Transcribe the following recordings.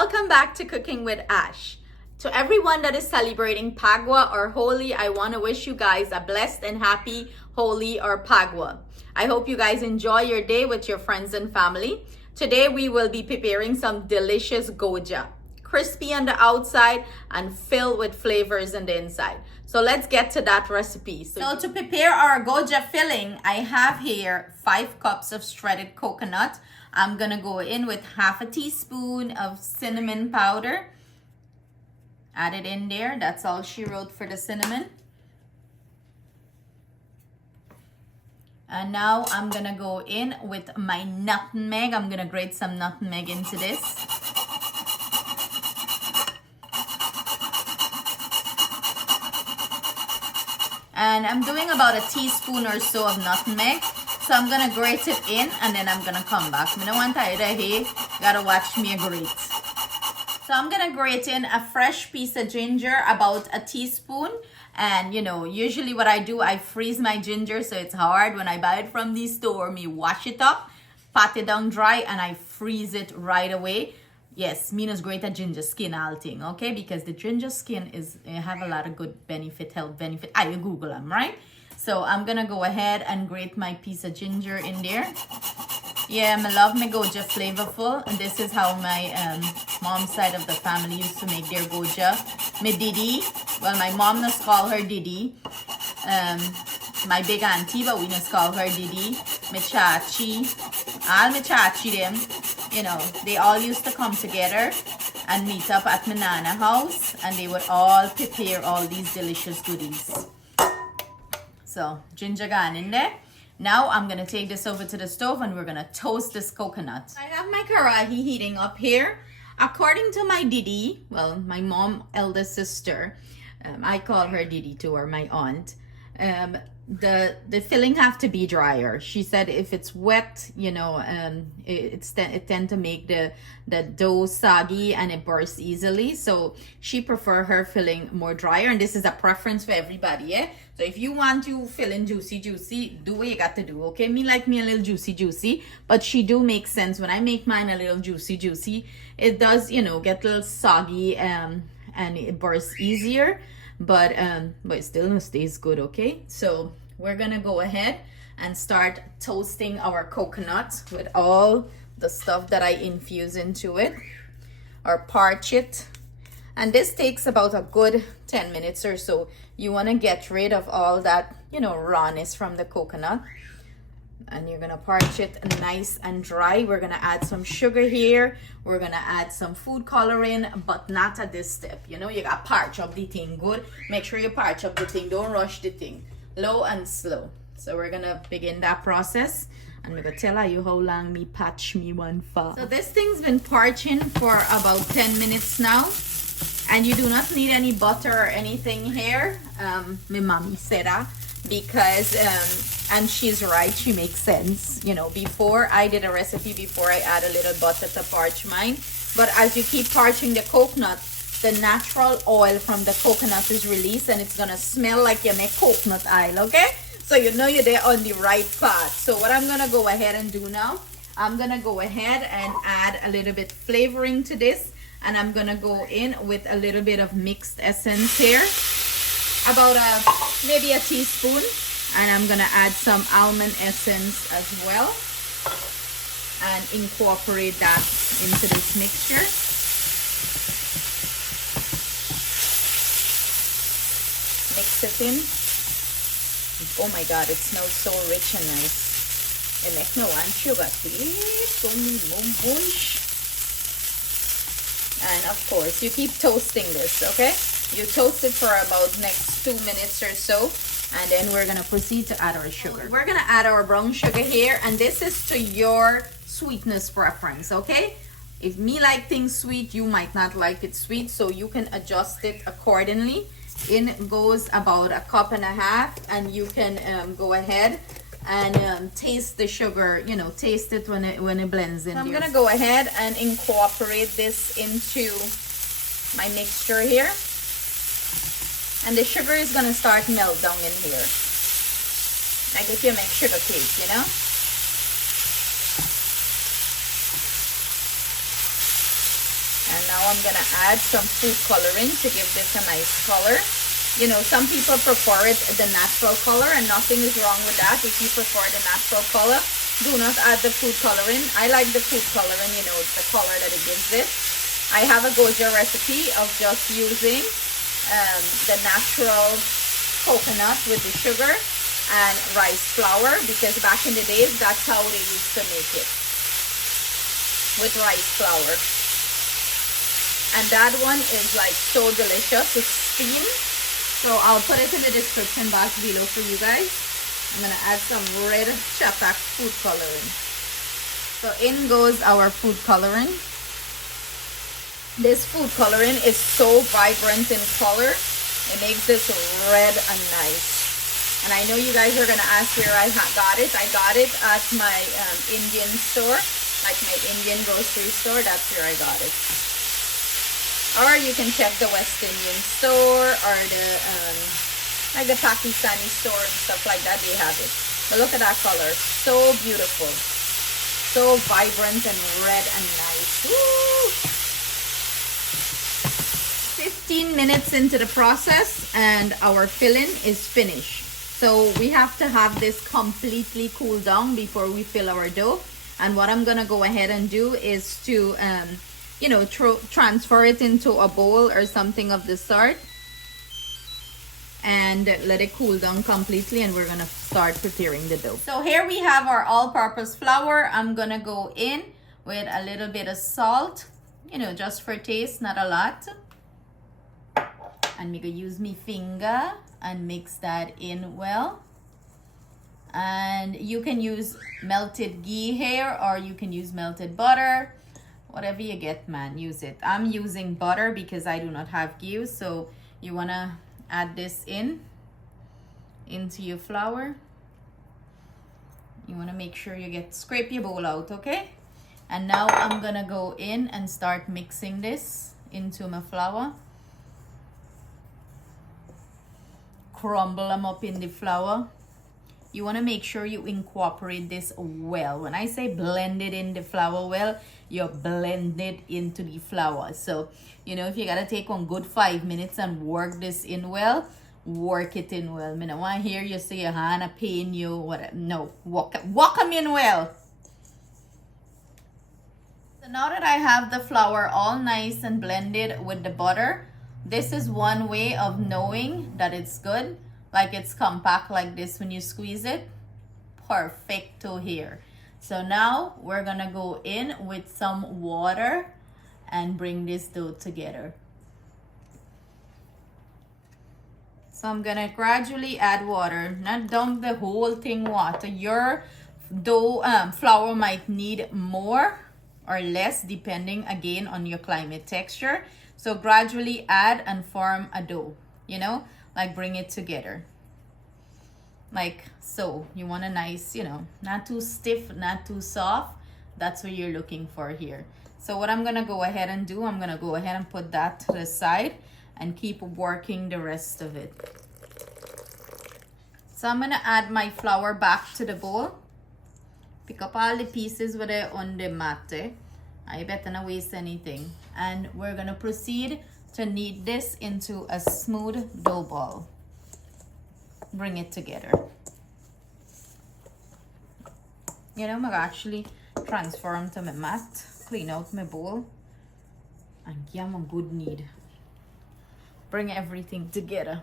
Welcome back to Cooking with Ash. To everyone that is celebrating Phagwah or Holi, I want to wish you guys a blessed and happy Holi or Phagwah. I hope you guys enjoy your day with your friends and family. Today we will be preparing some delicious Goja. Crispy on the outside and filled with flavors on the inside. So let's get to that recipe. So to prepare our Goja filling, I have here 5 cups of shredded coconut. I'm gonna go in with half a teaspoon of cinnamon powder. Add it in there. That's all she wrote for the cinnamon. And now I'm gonna go in with my nutmeg. I'm gonna grate some nutmeg into this. And I'm doing about a teaspoon or so of nutmeg. So I'm gonna grate it in and then I'm gonna come back. I don't want to here. Gotta watch me grate. So I'm gonna grate in a fresh piece of ginger, about a teaspoon. And you know, usually what I do, I freeze my ginger so it's hard. When I buy it from the store, me wash it up, pat it down dry, and I freeze it right away. Yes, Mina's great at ginger skin all thing, okay? Because the ginger skin is have a lot of good benefit, health benefit. I Google them, right? So I'm gonna go ahead and grate my piece of ginger in there. Yeah, I love my Goja flavorful, and this is how my mom's side of the family used to make their Goja. My Didi, well, my mom does call her Didi. My big auntie, but we just call her Didi. My Chachi, all my Chachi them, you know, they all used to come together and meet up at my Nana house, and they would all prepare all these delicious goodies. So ginger gone in there. Now I'm gonna take this over to the stove and we're gonna toast this coconut. I have my karahi heating up here. According to my Didi, well, my mom eldest sister, I call her Didi too, or my aunt. The filling have to be drier. She said if it's wet, you know, it tend to make the dough soggy and it bursts easily. So she prefer her filling more drier, and this is a preference for everybody, yeah? So if you want to fill in juicy, do what you got to do, okay? Me like me a little juicy, but she do make sense. When I make mine a little juicy, it does, you know, get a little soggy and it bursts easier. But it still stays good, okay? So we're gonna go ahead and start toasting our coconut with all the stuff that I infuse into it or parch it. And this takes about a good 10 minutes or so. You want to get rid of all that, you know, rawness from the coconut. And you're gonna parch it nice and dry. We're gonna add some sugar here. We're gonna add some food coloring, but not at this step. You know, you gotta parch up the thing good. Make sure you parch up the thing. Don't rush the thing. Low and slow. So we're gonna begin that process. And we're gonna tell you how long me patch me one for. So this thing's been parching for about 10 minutes now. And you do not need any butter or anything here. My mommy said that. Because and she's right, she makes sense. You know, before I did a recipe, before I add a little butter to parch mine, but as you keep parching the coconut, the natural oil from the coconut is released, and it's gonna smell like you make coconut oil, okay? So you know you're there on the right path. So what I'm gonna go ahead and do now, I'm gonna go ahead and add a little bit flavoring to this, and I'm gonna go in with a little bit of mixed essence here, about maybe a teaspoon, and I'm gonna add some almond essence as well and incorporate that into this mixture. Mix it in. Oh my god, it smells so rich and nice. It makes me want sugar. And of course you keep toasting this, okay? You toast it for about next 2 minutes or so, and then we're gonna proceed to add our sugar. We're gonna add our brown sugar here, and this is to your sweetness preference, okay? If me like things sweet, you might not like it sweet, so you can adjust it accordingly. In goes about 1.5 cups, and you can go ahead and taste the sugar, you know, taste it when it blends in. So I'm gonna go ahead and incorporate this into my mixture here. And the sugar is going to start melt down in here. Like if you make sugar cake, you know. And now I'm gonna add some food coloring to give this a nice color. You know, some people prefer it the natural color, and nothing is wrong with that. If you prefer the natural color, do not add the food coloring. I like the food coloring, you know, it's the color that it gives it. I have a Goja recipe of just using the natural coconut with the sugar and rice flour, because back in the days, that's how they used to make it, with rice flour. And that one is like so delicious. It's steam. So I'll put it in the description box below for you guys. I'm gonna add some red chapak food coloring. So in goes our food coloring. This food coloring is so vibrant in color. It makes this red and nice. And I know you guys are gonna ask where I got it. I got it at my Indian store, like my Indian grocery store. That's where I got it. Or you can check the West Indian store or the like the Pakistani store and stuff like that. They have it. But look at that color, so beautiful, so vibrant and red and nice. Woo! 15 minutes into the process and our filling is finished. So we have to have this completely cool down before we fill our dough. And what I'm gonna go ahead and do is to you know, transfer it into a bowl or something of the sort and let it cool down completely, and we're gonna start preparing the dough. So here we have our all-purpose flour. I'm gonna go in with a little bit of salt, you know, just for taste, not a lot. And me go use me finger and mix that in well. And you can use melted ghee here, or you can use melted butter. Whatever you get, man, use it. I'm using butter because I do not have ghee. So you want to add this into your flour. You want to make sure you scrape your bowl out, okay? And now I'm going to go in and start mixing this into my flour. Crumble them up in the flour. You want to make sure you incorporate this well. When I say blend it in the flour well, you blend it into the flour. So, you know, if you got to take one good 5 minutes and work this in well, work it in well. I don't want to hear you say your hand a pain you, whatever. No, walk them in well. So now that I have the flour all nice and blended with the butter, this is one way of knowing that it's good. Like it's compact like this when you squeeze it. Perfecto here. So now we're gonna go in with some water and bring this dough together. So I'm gonna gradually add water, not dump the whole thing water. Your dough flour might need more or less depending again on your climate texture. So gradually add and form a dough, you know, like bring it together. Like so. You want a nice, you know, not too stiff, not too soft. That's what you're looking for here. So what I'm gonna go ahead and do, I'm gonna go ahead and put that to the side and keep working the rest of it. So I'm gonna add my flour back to the bowl. Pick up all the pieces with it on the mat. I better not waste anything. And we're gonna proceed to knead this into a smooth dough ball. Bring it together. You know, I'm gonna actually transform to my mat, clean out my bowl, and give them a good knead. Bring everything together.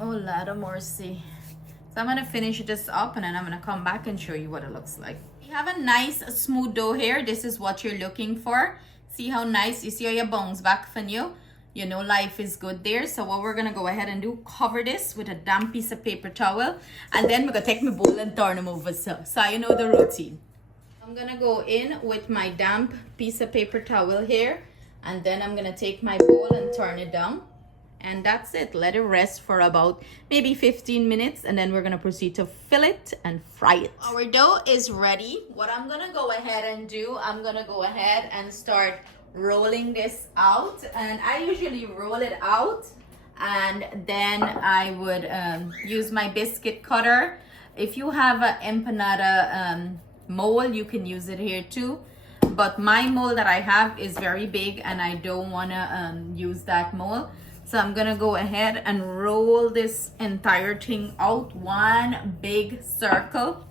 Oh, Lord of mercy. So I'm gonna finish this up and then I'm gonna come back and show you what it looks like. You have a nice smooth dough here. This is what you're looking for. See how nice, you see how you bounce back from you? You know life is good there. So what we're gonna go ahead and do, cover this with a damp piece of paper towel, and then we're gonna take my bowl and turn them over. So you know the routine. I'm gonna go in with my damp piece of paper towel here, and then I'm gonna take my bowl and turn it down. And that's it. Let it rest for about maybe 15 minutes, and then we're gonna proceed to fill it and fry it. Our dough is ready. What I'm gonna go ahead and do, I'm gonna go ahead and start rolling this out. And I usually roll it out, and then I would use my biscuit cutter If you have an empanada mold, you can use it here too. But my mold that I have is very big and I don't want to use that mold. So I'm going to go ahead and roll this entire thing out. One big circle.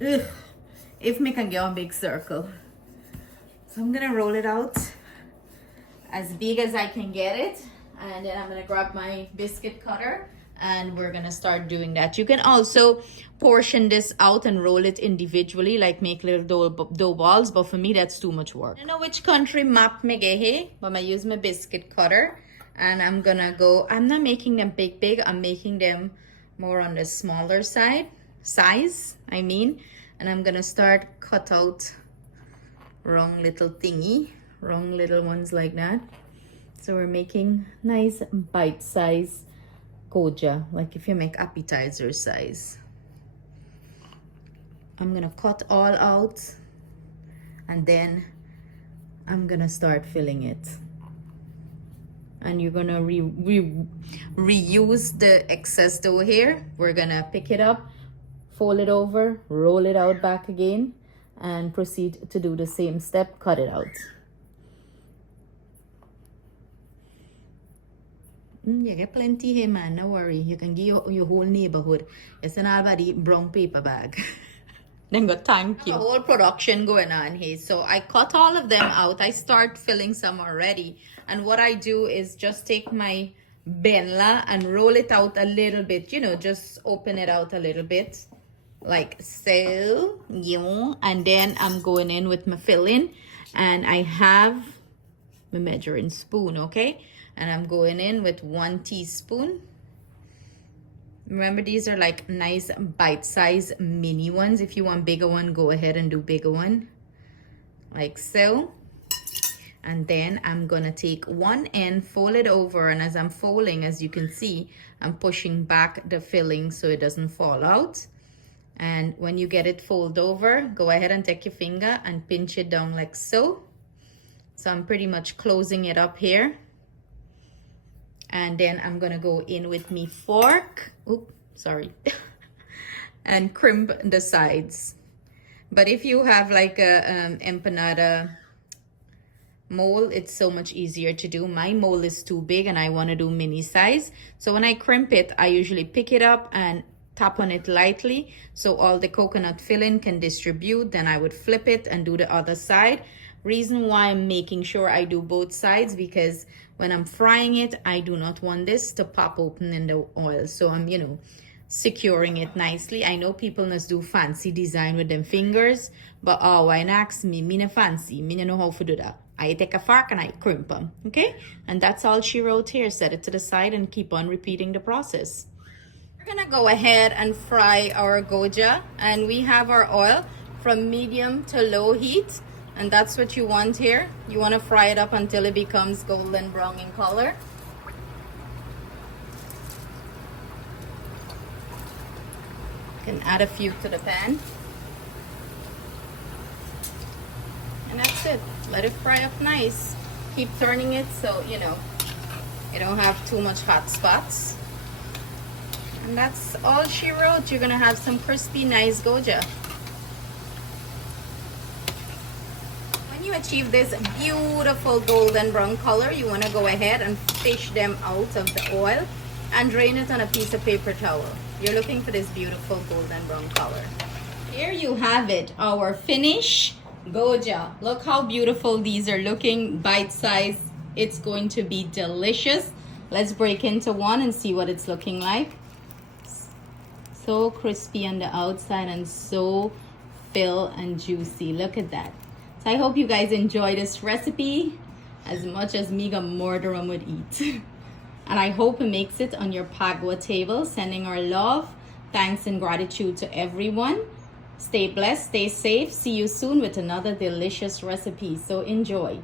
Ugh, if me can get a big circle. So I'm going to roll it out as big as I can get it. And then I'm going to grab my biscuit cutter. And we're gonna start doing that. You can also portion this out and roll it individually, like make little dough balls, but for me that's too much work. I don't know which country map me gehe, but I use my biscuit cutter and I'm gonna go, I'm not making them big, I'm making them more on the smaller size, and I'm gonna start cut out wrong little ones like that. So we're making nice bite-size Goja, like if you make appetizer size. I'm gonna cut all out and then I'm gonna start filling it. And you're gonna reuse the excess dough here. We're gonna pick it up, fold it over, roll it out back again, and proceed to do the same step, cut it out. You get plenty here, man. No worry. You can give your whole neighborhood. It's an already brown paper bag. Then go thank you. A whole production going on here. So I cut all of them out. I start filling some already. And what I do is just take my benla and roll it out a little bit. You know, just open it out a little bit. Like so. And then I'm going in with my filling. And I have my measuring spoon, okay? And I'm going in with 1 teaspoon. Remember, these are like nice bite-sized mini ones. If you want bigger one, go ahead and do bigger one. Like so. And then I'm gonna take one end, fold it over, and as I'm folding, as you can see, I'm pushing back the filling so it doesn't fall out. And when you get it fold over, go ahead and take your finger and pinch it down like so. So I'm pretty much closing it up here. And then I'm gonna go in with me fork, and crimp the sides. But if you have like a empanada mold, it's so much easier to do. My mold is too big and I wanna do mini size. So when I crimp it, I usually pick it up and tap on it lightly so all the coconut filling can distribute. Then I would flip it and do the other side. Reason why I'm making sure I do both sides, because when I'm frying it, I do not want this to pop open in the oil. So I'm, securing it nicely. I know people must do fancy design with them fingers, but why not ask me? Me no fancy, me no know how to do that. I take a fork and I crimp them, okay? And that's all she wrote here. Set it to the side and keep on repeating the process. We're gonna go ahead and fry our Goja, and we have our oil from medium to low heat. And that's what you want here. You want to fry it up until it becomes golden brown in color. You can add a few to the pan. And that's it. Let it fry up nice. Keep turning it so, you don't have too much hot spots. And that's all she wrote. You're going to have some crispy, nice Goja. You achieve this beautiful golden brown color, you want to go ahead and fish them out of the oil and drain it on a piece of paper towel. You're looking for this beautiful golden brown color. Here you have it, our finished Goja. Look how beautiful these are looking, bite-sized. It's going to be delicious. Let's break into one and see what it's looking like. So crispy on the outside and so filled and juicy. Look at that. So I hope you guys enjoy this recipe as much as Miga Morderum would eat. And I hope it makes it on your Phagwah table. Sending our love, thanks, and gratitude to everyone. Stay blessed, stay safe. See you soon with another delicious recipe. So enjoy.